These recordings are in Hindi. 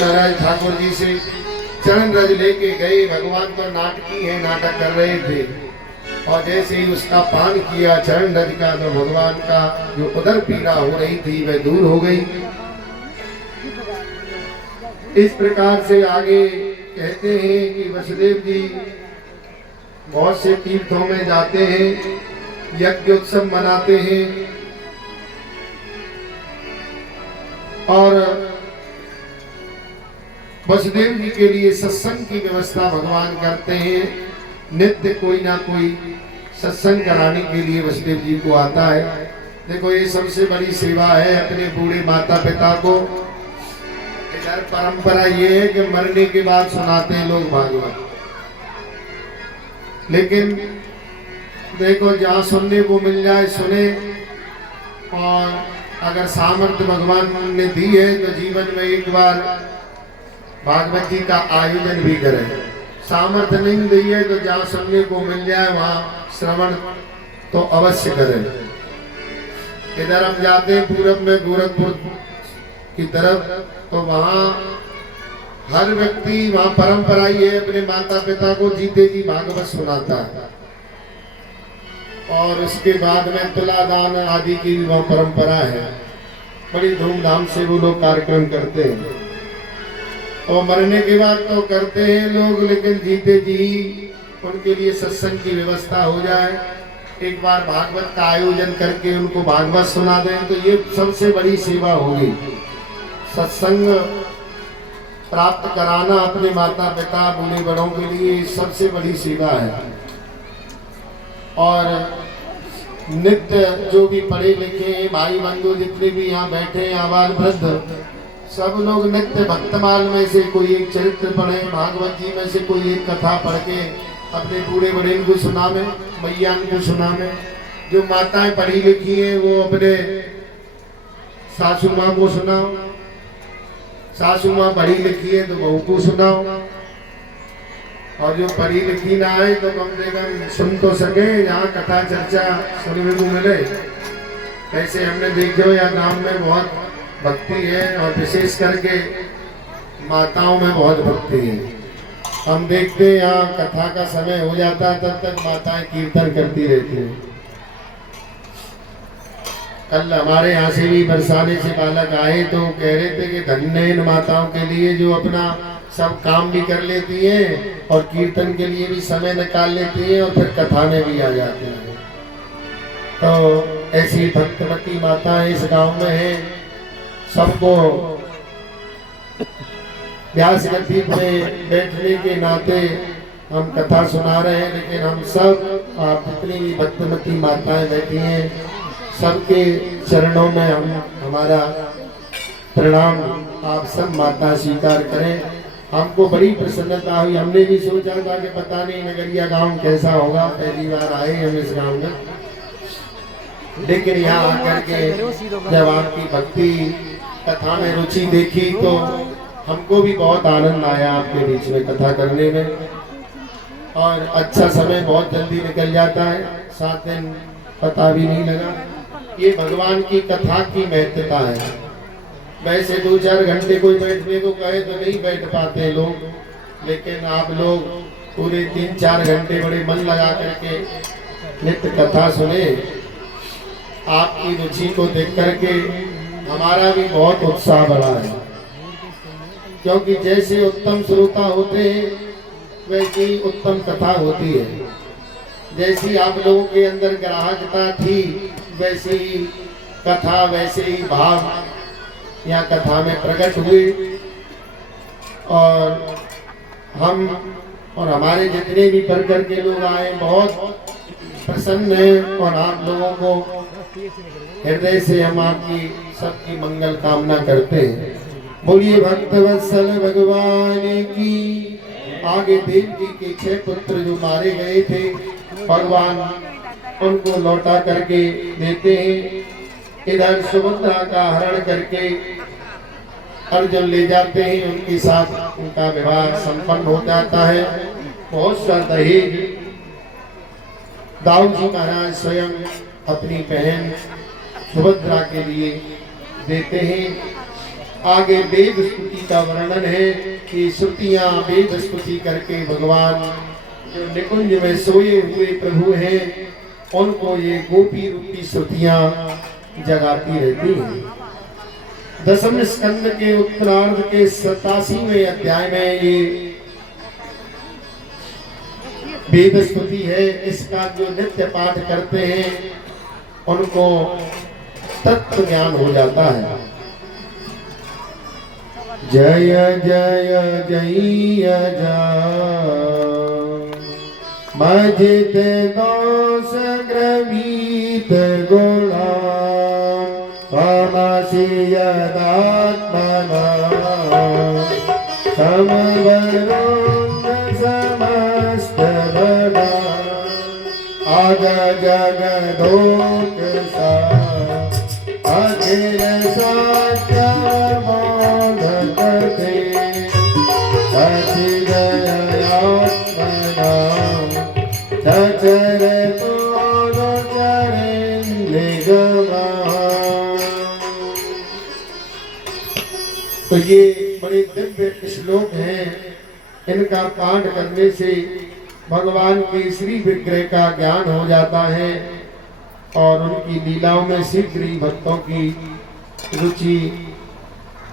महाराज ठाकुर जी से चरण रज लेके गए। भगवान तो नाटकी है, नाटक कर रहे थे, और जैसे ही उसका पान किया चरण रज का, तो भगवान का जो उदर पीड़ा हो रही थी वह दूर हो गई। इस प्रकार से आगे कहते हैं कि वसुदेव जी बहुत से तीर्थों में जाते हैं, यज्ञ उत्सव मनाते हैं, और वसुदेव जी के लिए सत्संग की व्यवस्था भगवान करते हैं। नित्य कोई ना कोई सत्संग कराने के लिए वसुदेव जी को आता है। देखो ये सबसे बड़ी सेवा है अपने बूढ़े माता पिता को। इधर परंपरा ये है कि मरने के बाद सुनाते हैं लोग भागवत, लेकिन देखो जहाँ सुनने को मिल जाए सुने, और अगर सामर्थ्य भगवान ने दी है तो जीवन में एक बार भागवत जी का आयोजन भी करें। सामर्थ्य नहीं दी है तो जहाँ सुनने को मिल जाए वहाँ श्रवण तो अवश्य करें। इधर हम जाते हैं पूरब में गोरखपुर की तरफ, तो वहाँ हर व्यक्ति, वहाँ परंपरा ही है अपने माता पिता को जीते जी भागवत सुनाता है, और उसके बाद में तुलादान आदि की वह परंपरा है। बड़ी धूमधाम से वो लोग कार्यक्रम करते हैं, और मरने के बाद तो करते हैं लोग, लेकिन जीते जी उनके लिए सत्संग की व्यवस्था हो जाए, एक बार भागवत का आयोजन करके उनको भागवत सुना दें, तो ये सबसे बड़ी सेवा होगी। सत्संग प्राप्त कराना अपने माता पिता बूढ़े बड़ों के लिए सबसे बड़ी सेवा है। और नित्य जो भी पढ़े लिखे भाई बंधु जितने भी यहाँ बैठे हैं, आबाल वृद्ध, सब लोग नित्य भक्तमाल में से कोई एक चरित्र पढ़े, भागवत जी में से कोई एक कथा पढ़ के अपने बूढ़े बड़े को सुनावे, मैया को सुनावे। जो माताएं पढ़ी लिखी हैं वो अपने सासू माँ को सुनाओ, सासू माँ पढ़ी लिखी है तो बहू को सुनाओ, और जो पढ़ी लिखी ना है तो कम से कम सुन तो सके, यहाँ कथा चर्चा सुनने को मिले। ऐसे हमने देखो या गांव में बहुत भक्ति है, और विशेष करके माताओं में बहुत भक्ति है। हम देखते हैं यहाँ कथा का समय हो जाता है तब तक माताएं कीर्तन करती रहती हैं। कल हमारे यहाँ से भी बरसाने से बालक आए तो कह रहे थे कि धन्य इन माताओं के लिए जो अपना सब काम भी कर लेती हैं और कीर्तन के लिए भी समय निकाल लेती हैं, और फिर कथा में भी आ जाती हैं। तो ऐसी भक्तवती माताएं इस गांव में हैं। सबको व्यास गद्दी में बैठने के नाते हम कथा सुना रहे हैं, लेकिन हम सब आप जितनी भी भक्तवती माताएं बैठी हैं सबके चरणों में हम हमारा प्रणाम आप सब माता स्वीकार करें। हमको बड़ी प्रसन्नता हुई। हमने भी सोचा था कि पता नहीं नगरिया गांव कैसा होगा, पहली बार आए हम इस गांव में, लेकिन यहाँ आकर के जब आपकी भक्ति कथा में रुचि देखी तो हमको भी बहुत आनंद आया आपके बीच में कथा करने में। और अच्छा समय बहुत जल्दी निकल जाता है, 7 दिन पता भी नहीं लगा। ये भगवान की कथा की महत्ता है। वैसे 2-4 घंटे कोई बैठने को कहे तो नहीं बैठ पाते लोग, लेकिन आप लोग पूरे 3-4 घंटे बड़े मन लगा करके नित्य कथा सुने। आपकी रुचि को देख करके हमारा भी बहुत उत्साह बढ़ा है, क्योंकि जैसे उत्तम श्रोता होते हैं वैसी ही उत्तम कथा होती है। जैसी आप लोगों के अंदर ग्राहकता थी वैसी ही कथा, वैसे ही भाव या कथा में प्रकट हुए। और हम और हमारे जितने भी परिकर के लोग आए बहुत प्रसन्न हैं, और आप लोगों को हृदय से हम आपकी सबकी मंगल कामना करते हैं। बोलिए भक्तवत्सल भगवान की। आगे देव जी के 6 पुत्र जो मारे गए थे भगवान उनको लौटा करके देते हैं। इधर सुभद्रा का हरण करके अर्जुन ले जाते हैं, उनके साथ उनका विवाह संपन्न हो जाता है। बहुत सा दहेज दाऊद जी महाराज स्वयं अपनी बहन सुभद्रा के लिए देते हैं। आगे वेद स्तुति का वर्णन है कि श्रुतियां वेद स्तुति करके भगवान जो निकुंज में सोए हुए प्रभु हैं उनको ये गोपी रूपी श्रुतियां जगाती रहती हैं। दसम स्कंद के उत्तरार्ध के 87वें अध्याय में ये वेद स्तुति है। इसका जो नित्य पाठ करते हैं उनको तत्व ज्ञान हो जाता है। जय जय जय मजिद दोष ग्रवीत गुणा तमसि यदात्मना समवरों समस्त बला आग जगदोक सा अखिल सत्य बोधकते सचिदयात्मना सचर तो निगमा। तो ये बड़े दिव्य श्लोक हैं। इनका पाठ करने से भगवान के श्री विग्रह का ज्ञान हो जाता है और उनकी लीलाओं में शीघ्र ही भक्तों की रुचि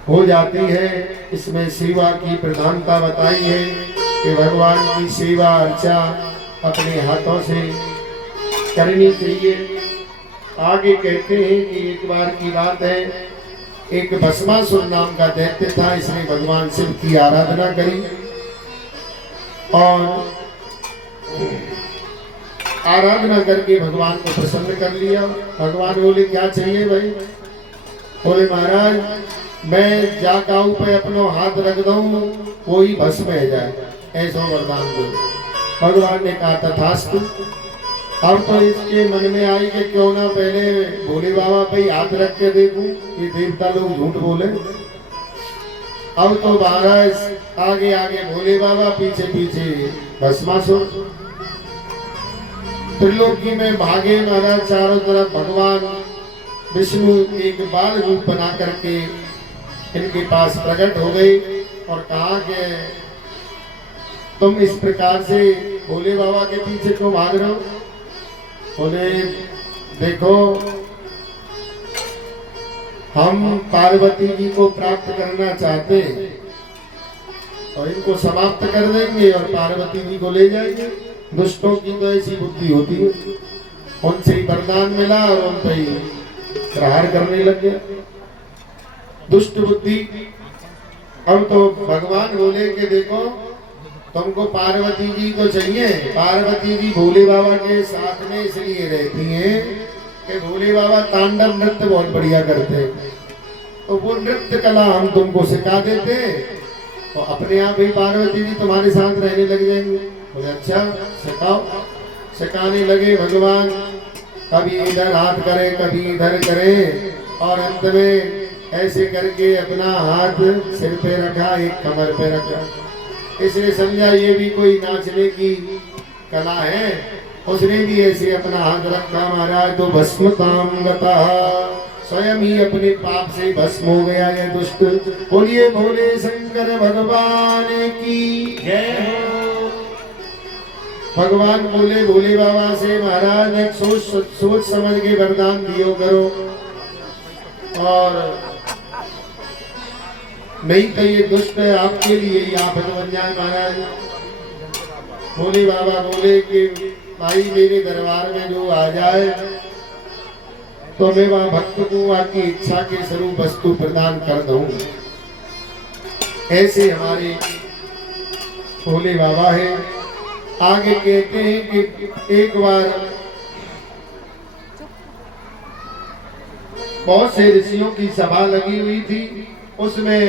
हो जाती है। इसमें सेवा की प्रधानता बताई है कि भगवान की सेवा अर्चा अपने हाथों से करनी चाहिए। आगे कहते हैं कि एक बार की बात है, एक भस्मासुर नाम का दैत्य था। इसने भगवान शिव की आराधना करी और आराधना करके भगवान को प्रसन्न कर लिया। भगवान बोले क्या चाहिए भाई? बोले महाराज मैं जा काऊ पे अपनो हाथ रख दूं वो ही भस्म हो जाए, ऐसा वरदान दो। भगवान ने कहा तथास्तु। अब तो इसके मन में आई कि क्यों ना पहले भोले बाबा पे हाथ रख के देखूं, ये देवता लोग झूठ बोले। अब तो महाराज आगे आगे भोले बाबा, पीछे पीछे भस्मासुर। त्रिलोकी में भागे महाराज चारों तरफ। भगवान विष्णु एक बाल रूप बना करके इनके पास प्रकट हो गए और कहा कि तुम इस प्रकार से भोले बाबा के पीछे क्यों भाग रहे हो? बोले देखो हम पार्वती जी को प्राप्त करना चाहते हैं और इनको समाप्त कर देंगे और पार्वती जी को ले जाएंगे। दुष्टों की तो ऐसी बुद्धि होती है। उनसे ही वरदान मिला और उन पर ही प्रहार करने लग गया। दुष्ट बुद्धि। अब तो भगवान बोले कि देखो तुमको पार्वती जी तो चाहिए। पार्वती जी भोले बाबा के साथ में इसलिए रहती हैं कि भोले बाबा तांडव नृत्य बहुत बढ़िया करते हैं, तो वो नृत्य कला हम तुमको सिखा देते हैं तो अपने आप ही पार्वती जी तुम्हारे साथ रहने लग जाएंगे। बोले अच्छा सिखाओ। सिखाने लगे भगवान। कभी इधर हाथ करे कभी इधर करे और अंत में ऐसे करके अपना हाथ सिर पे रखा, एक कमर पे रखा। इसने समझा ये भी कोई नाचने की कला है। उसने भी ऐसे अपना हाथ रखा महाराज तो भस्मताम गता, स्वयं ही अपने पाप से भस्म हो गया ये दुष्ट। बोलिए भोले शंकर भगवान की जय। भगवान बोले भोले बाबा से महाराज एक सोच समझ के वरदान दियो करो और नहीं तो ये दुष्ट आपके लिए ही आफत बन जाए महाराज। भोले बाबा बोले कि भाई मेरे दरबार में जो आ जाए तो मैं वहां भक्त को आपकी इच्छा के स्वरूप वस्तु प्रदान कर दूं। ऐसे हमारे भोले बाबा है। आगे कहते हैं कि एक बार बहुत से ऋषियों की सभा लगी हुई थी। उसमें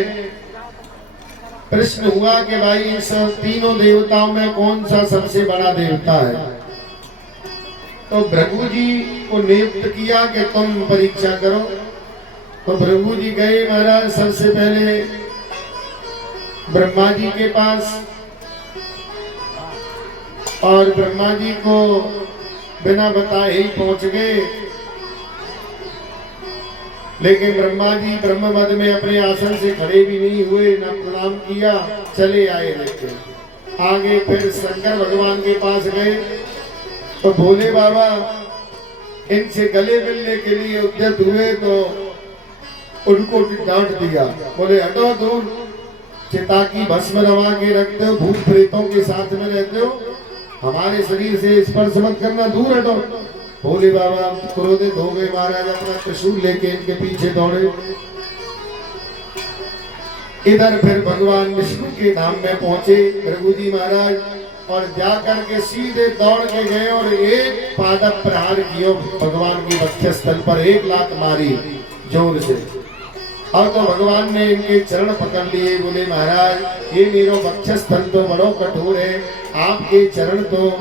प्रश्न हुआ कि भाई इस तीनों देवताओं में कौन सा सबसे बड़ा देवता है? तो भृगु जी को नियुक्त किया कि तुम परीक्षा करो। तो भृगु जी गए महाराज सबसे पहले ब्रह्मा जी के पास और ब्रह्मा जी को बिना बताए ही पहुंच गए लेकिन ब्रह्मा जी ब्रह्म मद में अपने आसन से खड़े भी नहीं हुए, न प्रणाम किया, चले आए रहते। आगे फिर शंकर भगवान के पास गए तो भोले बाबा इनसे गले मिलने के लिए उद्यत हुए तो उनको डांट दिया, बोले हटो दूर, चिता की भस्म रवा के रखते हो, भूत प्रेतों के साथ में रहते हो, हमारे शरीर से स्पर्श मत करना, दूर हटो। भोले बाबा क्रोधित हो गए, महाराज अपना त्रिशूल लेके इनके पीछे दौड़े। इधर फिर भगवान विष्णु के धाम में पहुंचे भृगु जी महाराज, और जाकर के सीधे दौड़ के गए और एक पादप प्रहार किया भगवान की वक्षस्थल पर, एक लात मारी जोर से। और तो भगवान ने इनके चरण पकड़ लिए, बोले महाराज ये मेरा वक्षस्थल तो बड़ो कठोर है, आपके चरण तो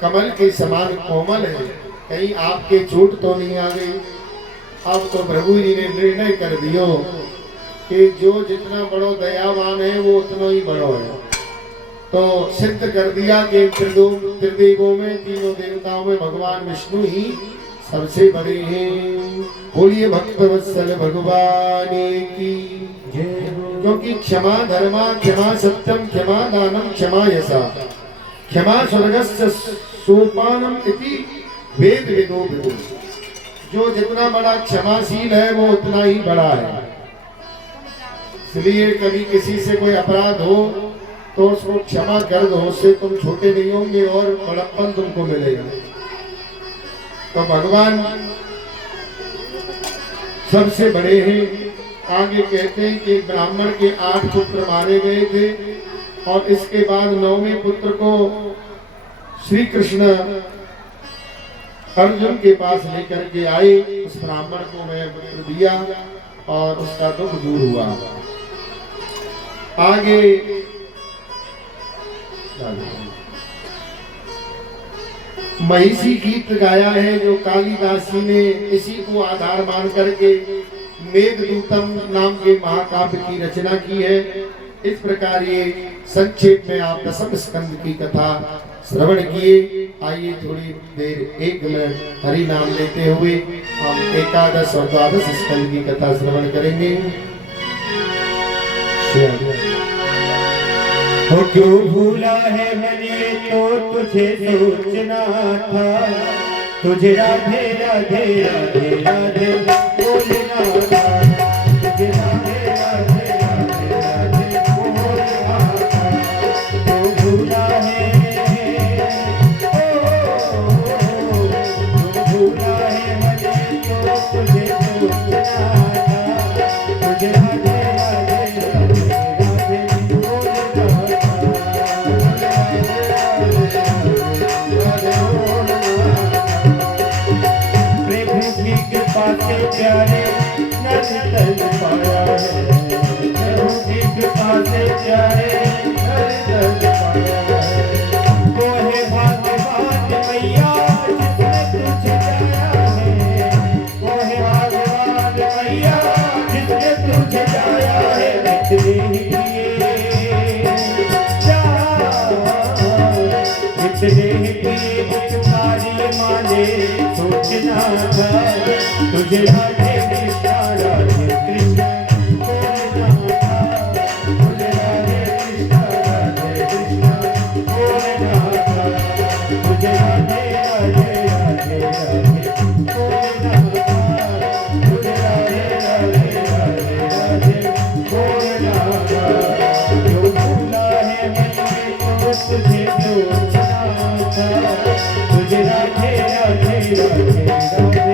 कमल के समान कोमल है, कहीं आपके चोट तो नहीं आ गई। अब तो प्रभु जी ने निर्णय कर दियो कि जो जितना बड़ो दयावान है वो उतना ही बड़ो है। तो सिद्ध कर दिया कि त्रिदेवों में, तीनों देवताओं में भगवान विष्णु ही सबसे बड़े हैं। बोलिए भक्त वत्सल भगवान की जय। क्योंकि क्षमा धर्मा, क्षमा सत्यम, क्षमा दानम, क्षमा यशा, क्षमा स्वर्गस्य सोपानम इति वेद विदो विदो। जो जितना बड़ा क्षमाशील है वो उतना ही बड़ा है। इसलिए कभी किसी से कोई अपराध हो तो उसको क्षमा कर दो, उससे तुम छोटे नहीं होंगे और बड़प्पन तुमको मिलेगा। तो भगवान सबसे बड़े हैं। आगे कहते हैं कि ब्राह्मण के 8 पुत्र मारे गए थे और इसके बाद 9वें पुत्र को श्री कृष्ण अर्जुन के पास लेकर के आए। उस ब्राह्मण को मैं पुत्र दिया और उसका दुख दूर हुआ। आगे महिषी गीत गाया है जो कालिदास जी ने, इसी को आधार मान करके मेघदूतम नाम के महाकाव्य की रचना की है। इस प्रकार ये संक्षेप में आप दशम स्कंद की कथा श्रवण किए। आइए थोड़ी देर 1 मिनट हरि नाम लेते हुए हम एकादश और द्वादश स्कंद की कथा श्रवण करेंगे। हो जो भूला है मैंने तो तुझे सोचना था, तुझे राधे राधे राधे राधे बोलना था, तुझे राधे राधे राधे राधे बोलना था। जो भूला है जो भूला है मैंने तो तुझे सोचना था, तुझे राधे प्यारे नर तन पाया है, प्रभु की कृपा से प्यारे नर तन पाया है। वो है भाग्यवान मैया जिसने तुझे जाया है, वो है भाग्यवान मैया जिसने तुझे जाया है। इतने ही तुम्हारी माने सोचना था, तुझे राधे कृष्णा राधे कृष्णा बोलना था, तुझे राधे कृष्णा राधे कृष्णा बोलना था, तुझे राधे राधे राधे राधे बोलना था, तुझे राधे राधे राधे राधे बोलना था। जो भूला है मैंने तो तुझे सोचना था, तुझे राधे राधे राधे राधे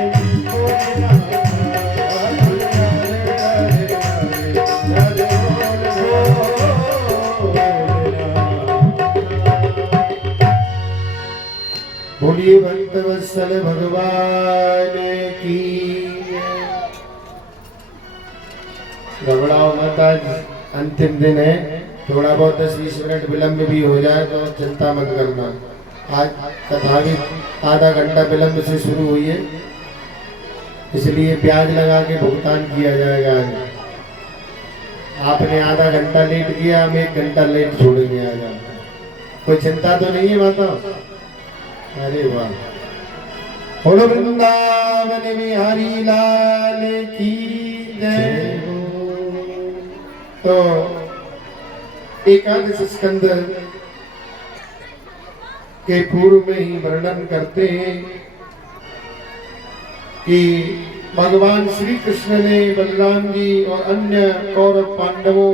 बोलिए भक्त वत्सल भगवान की। घबराओ मत, आज अंतिम दिन है, थोड़ा बहुत 10-20 मिनट विलंब भी हो जाए तो चिंता मत करना। आज कथा भी आधा घंटा विलंब से शुरू हुई है, इसलिए ब्याज लगा के भुगतान किया जाएगा। आपने आधा घंटा लेट किया, हम 1 घंटा लेट छोड़ेंगे आज। कोई चिंता तो नहीं है माता? अरे वाह, बोलो वृंदावन बिहारी लाल की जय। तो एकादश स्कंद के पूर्व में ही वर्णन करते हैं कि भगवान श्री कृष्ण ने बलराम जी और अन्य कौरव पांडवों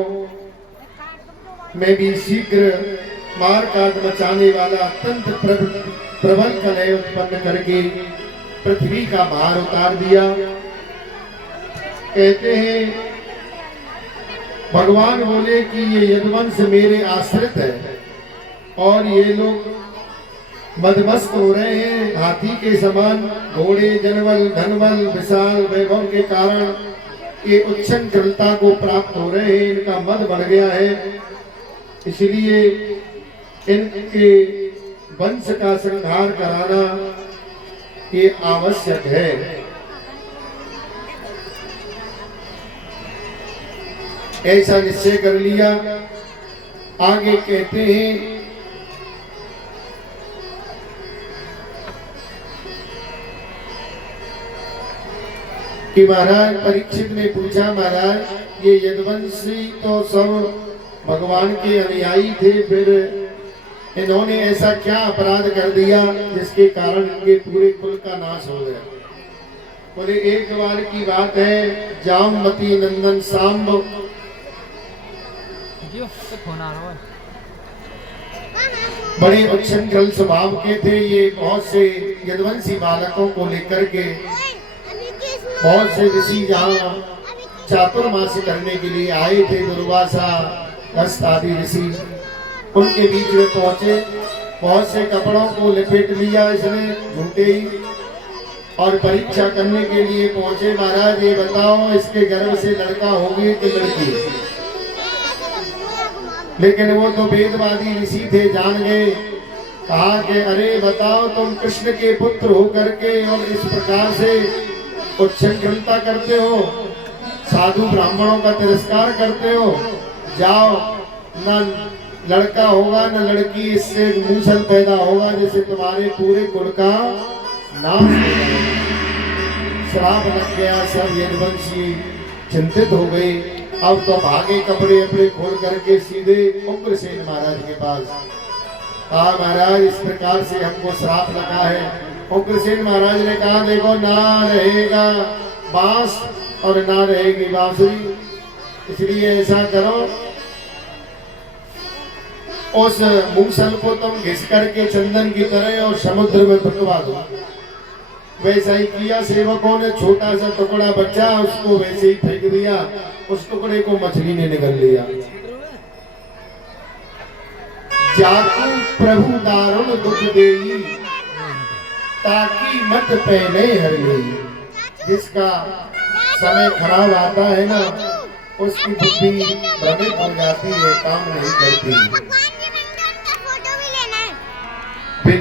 में भी शीघ्र मारकाट मचाने वाला अत्यंत प्रबल कलह उत्पन्न करके पृथ्वी का भार उतार दिया। कहते हैं भगवान बोले कि ये यदुवंश मेरे आश्रित है और ये लोग मदमस्त हो रहे हैं, हाथी के समान घोड़े जनबल धनबल विशाल वैभव के कारण ये उच्छृंखलता को प्राप्त हो रहे हैं, इनका मद बढ़ गया है, इसलिए इनके वंश का संहार कराना ये आवश्यक है। ऐसा निश्चय कर लिया। आगे कहते हैं कि महाराज परीक्षित ने पूछा, महाराज ये यदुवंशी तो सब भगवान के अनुयायी थे, फिर इन्होंने ऐसा क्या अपराध कर दिया जिसके कारण इनके पूरे कुल का नाश हो गया। बोले एक बार की बात है, जामवती नंदन सांब बड़े उच्छृंखल स्वभाव के थे। ये बहुत से यदुवंशी बालकों को लेकर के बहुत से ऋषि जहाँ चातुर्मासी करने के लिए आए थे, दुर्वासा दस्त आदि ऋषि, उनके बीच में पहुंचे। बहुत से कपड़ों को लपेट लिया इसने झूठे ही और परीक्षा करने के लिए पहुंचे। महाराज ये बताओ इसके गर्भ से लड़का होगी कि लड़की? लेकिन वो तो वेदवादी ऋषि थे, जान गए। कहा कि अरे बताओ तुम कृष्ण के पुत्र हो करके और इस प्रकार से उच्छृंखलता करते हो, साधु ब्राह्मणों का तिरस्कार करते हो, जाओ न लड़का होगा न लड़की, इससे मूसल पैदा होगा जिससे तुम्हारे पूरे कुल का नाश हो जाएगा। श्राप लग गया। सब यदुवंशी चिंतित हो गए। अब तो भागे कपड़े अपने खोल करके सीधे उग्रसेन महाराज के पास। कहा महाराज इस प्रकार से हमको श्राप लगा है। उग्रसेन महाराज ने कहा देखो ना रहेगा बांस और ना रहेगी बांसुरी, इसलिए ऐसा करो उस मूसल को तुम घिस करके चंदन की तरह और समुद्र में फेंकवा दो। वैसा ही किया। सेवकों ने छोटा सा टुकड़ा बचा, उसको वैसे ही फेंक दिया। उस टुकड़े को मछली ने निगल लिया। जाकू प्रभु दारुण दुख देई, ताकि मत पहले हर लेई। जिसका समय खराब आता है ना, उसकी बुद्धि भ्रमित हो जाती है, काम नहीं करती।